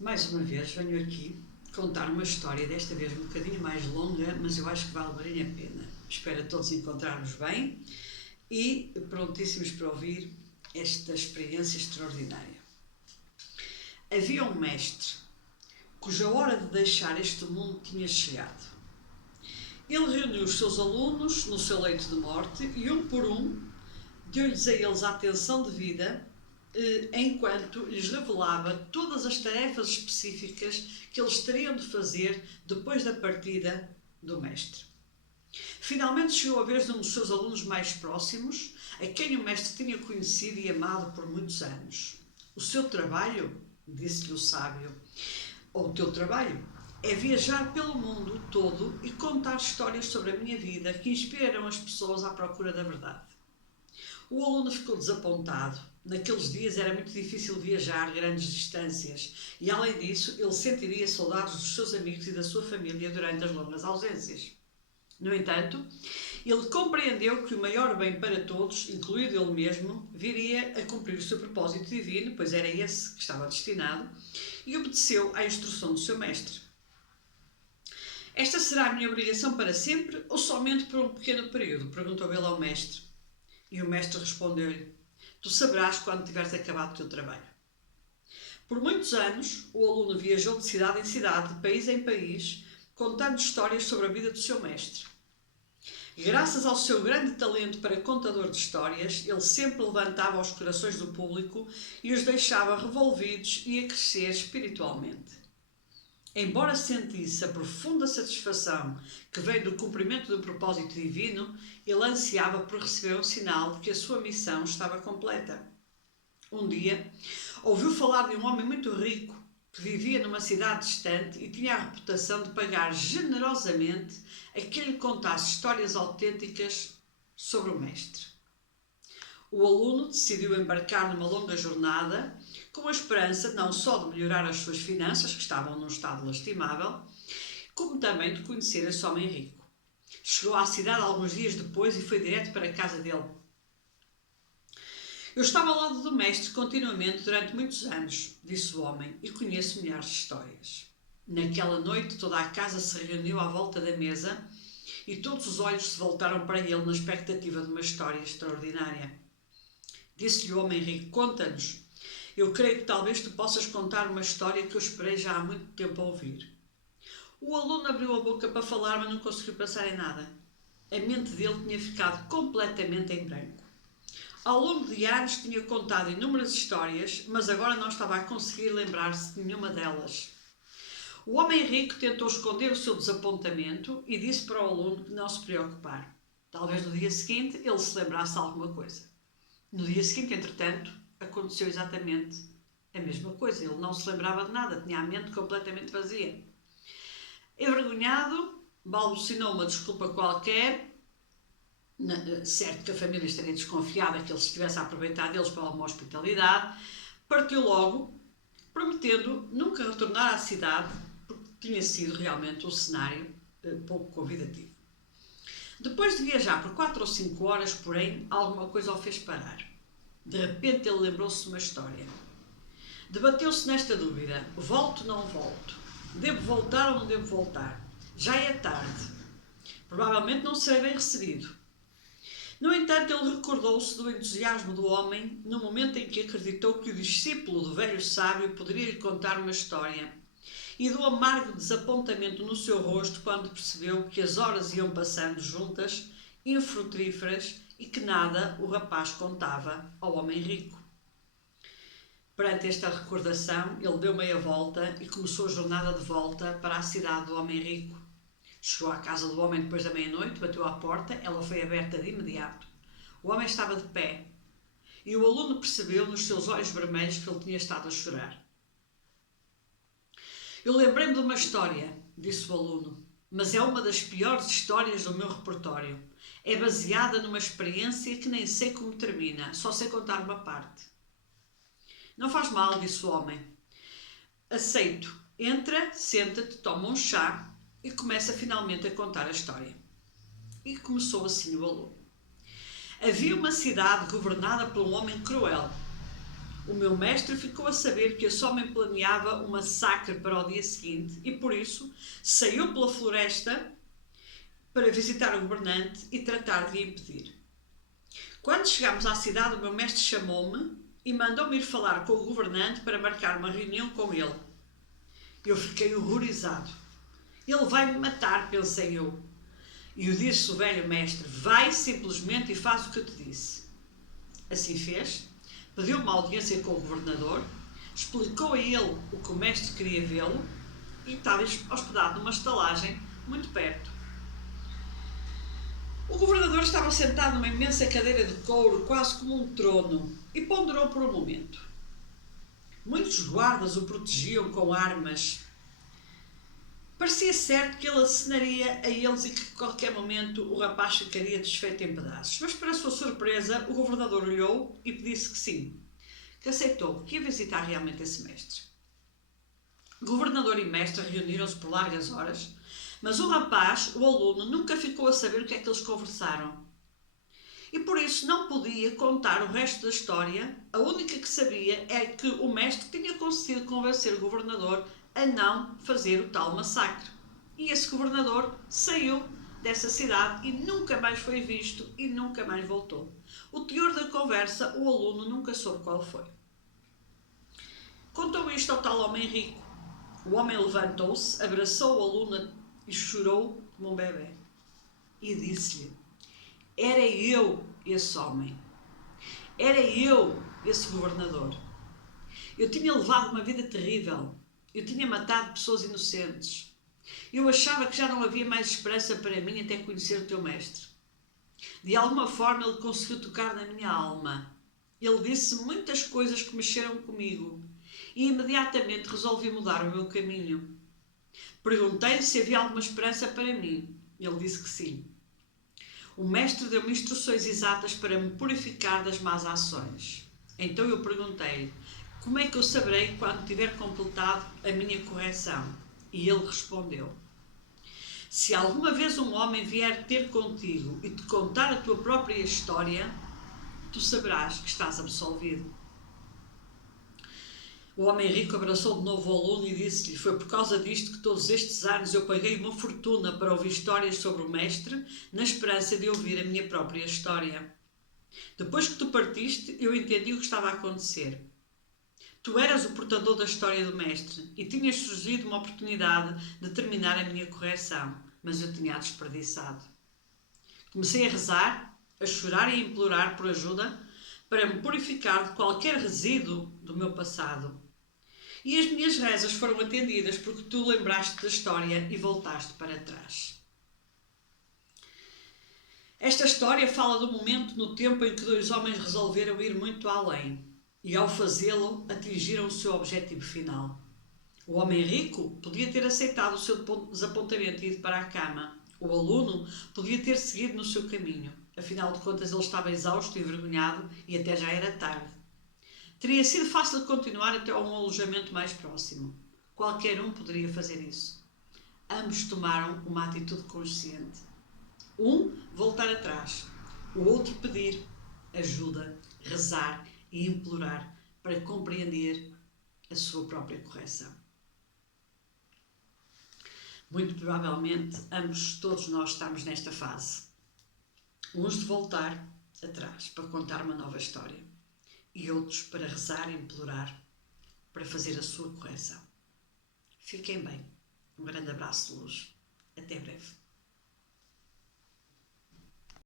Mais uma vez venho aqui contar uma história, desta vez um bocadinho mais longa, mas eu acho que vale bem a pena. Espero a todos encontrarmos bem e prontíssimos para ouvir esta experiência extraordinária. Havia um mestre cuja hora de deixar este mundo tinha chegado. Ele reuniu os seus alunos no seu leito de morte e, um por um, deu-lhes a eles a atenção devida enquanto lhes revelava todas as tarefas específicas que eles teriam de fazer depois da partida do mestre. Finalmente chegou a vez de um dos seus alunos mais próximos, a quem o mestre tinha conhecido e amado por muitos anos. O seu trabalho, disse-lhe o sábio, ou o teu trabalho, é viajar pelo mundo todo e contar histórias sobre a minha vida que inspiram as pessoas à procura da verdade. O aluno ficou desapontado. Naqueles dias era muito difícil viajar grandes distâncias e, além disso, ele sentiria saudades dos seus amigos e da sua família durante as longas ausências. No entanto, ele compreendeu que o maior bem para todos, incluído ele mesmo, viria a cumprir o seu propósito divino, pois era esse que estava destinado, e obedeceu à instrução do seu mestre. Esta será a minha obrigação para sempre ou somente por um pequeno período? Perguntou ele ao mestre. E o mestre respondeu-lhe: tu saberás quando tiveres acabado o teu trabalho. Por muitos anos, o aluno viajou de cidade em cidade, de país em país, contando histórias sobre a vida do seu mestre. Graças ao seu grande talento para contador de histórias, ele sempre levantava os corações do público e os deixava revolvidos e a crescer espiritualmente. Embora sentisse a profunda satisfação que veio do cumprimento do propósito divino, ele ansiava por receber um sinal de que a sua missão estava completa. Um dia, ouviu falar de um homem muito rico que vivia numa cidade distante e tinha a reputação de pagar generosamente a quem lhe contasse histórias autênticas sobre o mestre. O aluno decidiu embarcar numa longa jornada com a esperança não só de melhorar as suas finanças, que estavam num estado lastimável, como também de conhecer esse homem rico. Chegou à cidade alguns dias depois e foi direto para a casa dele. Eu estava ao lado do mestre continuamente durante muitos anos, disse o homem, e conheço milhares de histórias. Naquela noite toda a casa se reuniu à volta da mesa e todos os olhos se voltaram para ele na expectativa de uma história extraordinária. Disse-lhe o homem rico: conta-nos. Eu creio que talvez tu possas contar uma história que eu esperei já há muito tempo a ouvir. O aluno abriu a boca para falar, mas não conseguiu pensar em nada. A mente dele tinha ficado completamente em branco. Ao longo de anos tinha contado inúmeras histórias, mas agora não estava a conseguir lembrar-se de nenhuma delas. O homem rico tentou esconder o seu desapontamento e disse para o aluno que não se preocupar. Talvez no dia seguinte ele se lembrasse de alguma coisa. No dia seguinte, entretanto, aconteceu exatamente a mesma coisa. Ele não se lembrava de nada, tinha a mente completamente vazia. Envergonhado, balbuciou uma desculpa qualquer, certo que a família estaria desconfiada que ele se estivesse a aproveitar deles para uma hospitalidade, partiu logo, prometendo nunca retornar à cidade, porque tinha sido realmente um cenário pouco convidativo. Depois de viajar por 4 ou 5 horas, porém, alguma coisa o fez parar. De repente ele lembrou-se de uma história. Debateu-se nesta dúvida: volto ou não volto? Devo voltar ou não devo voltar? Já é tarde. Provavelmente não serei bem recebido. No entanto, ele recordou-se do entusiasmo do homem no momento em que acreditou que o discípulo do velho sábio poderia lhe contar uma história e do amargo desapontamento no seu rosto quando percebeu que as horas iam passando juntas, infrutíferas, e que nada o rapaz contava ao homem rico. Perante esta recordação, ele deu meia volta e começou a jornada de volta para a cidade do homem rico. Chegou à casa do homem depois da meia-noite, bateu à porta, ela foi aberta de imediato. O homem estava de pé e o aluno percebeu nos seus olhos vermelhos que ele tinha estado a chorar. Eu lembrei-me de uma história, disse o aluno, mas é uma das piores histórias do meu repertório. É baseada numa experiência que nem sei como termina, só sei contar uma parte. Não faz mal, disse o homem. Aceito. Entra, senta-te, toma um chá e começa finalmente a contar a história. E começou assim o aluno. Havia uma cidade governada por um homem cruel. O meu mestre ficou a saber que esse homem planeava um massacre para o dia seguinte e, por isso, saiu pela floresta para visitar o governante e tratar de impedir. Quando chegámos à cidade, o meu mestre chamou-me e mandou-me ir falar com o governante para marcar uma reunião com ele. Eu fiquei horrorizado. Ele vai me matar, pensei eu. E o disse o velho mestre: vai simplesmente e faz o que eu te disse. Assim fez, pediu uma audiência com o governador, explicou a ele o que o mestre queria vê-lo e estava hospedado numa estalagem muito perto. O governador estava sentado numa imensa cadeira de couro, quase como um trono, e ponderou por um momento. Muitos guardas o protegiam com armas. Parecia certo que ele acenaria a eles e que a qualquer momento o rapaz ficaria desfeito em pedaços. Mas, para sua surpresa, o governador olhou e disse que sim, que aceitou, que ia visitar realmente esse mestre. O governador e mestre reuniram-se por largas horas, mas o rapaz, o aluno, nunca ficou a saber o que é que eles conversaram. E por isso não podia contar o resto da história. A única que sabia é que o mestre tinha conseguido convencer o governador a não fazer o tal massacre. E esse governador saiu dessa cidade e nunca mais foi visto e nunca mais voltou. O teor da conversa, o aluno nunca soube qual foi. Contou isto ao tal homem rico. O homem levantou-se, abraçou o aluno e chorou como um bebê. E disse-lhe: era eu esse homem. Era eu esse governador. Eu tinha levado uma vida terrível. Eu tinha matado pessoas inocentes. Eu achava que já não havia mais esperança para mim até conhecer o teu mestre. De alguma forma ele conseguiu tocar na minha alma. Ele disse muitas coisas que mexeram comigo e imediatamente resolvi mudar o meu caminho. Perguntei-lhe se havia alguma esperança para mim. Ele disse que sim. O mestre deu-me instruções exatas para me purificar das más ações. Então eu perguntei-lhe: como é que eu saberei quando tiver completado a minha correção? E ele respondeu: se alguma vez um homem vier ter contigo e te contar a tua própria história, tu saberás que estás absolvido. O homem rico abraçou de novo o aluno e disse-lhe: foi por causa disto que todos estes anos eu paguei uma fortuna para ouvir histórias sobre o mestre, na esperança de ouvir a minha própria história. Depois que tu partiste, eu entendi o que estava a acontecer. Tu eras o portador da história do mestre e tinhas surgido uma oportunidade de terminar a minha correção, mas eu tinha desperdiçado. Comecei a rezar, a chorar e a implorar por ajuda para me purificar de qualquer resíduo do meu passado. E as minhas rezas foram atendidas porque tu lembraste da história e voltaste para trás. Esta história fala do momento no tempo em que dois homens resolveram ir muito além e, ao fazê-lo, atingiram o seu objetivo final. O homem rico podia ter aceitado o seu desapontamento e ido para a cama. O aluno podia ter seguido no seu caminho. Afinal de contas, ele estava exausto e envergonhado e até já era tarde. Teria sido fácil de continuar até a um alojamento mais próximo. Qualquer um poderia fazer isso. Ambos tomaram uma atitude consciente. Um, voltar atrás. O outro, pedir ajuda, rezar e implorar para compreender a sua própria correção. Muito provavelmente, todos nós estamos nesta fase. Uns de voltar atrás para contar uma nova história e outros para rezar e implorar para fazer a sua correção. Fiquem bem. Um grande abraço de luz. Até breve.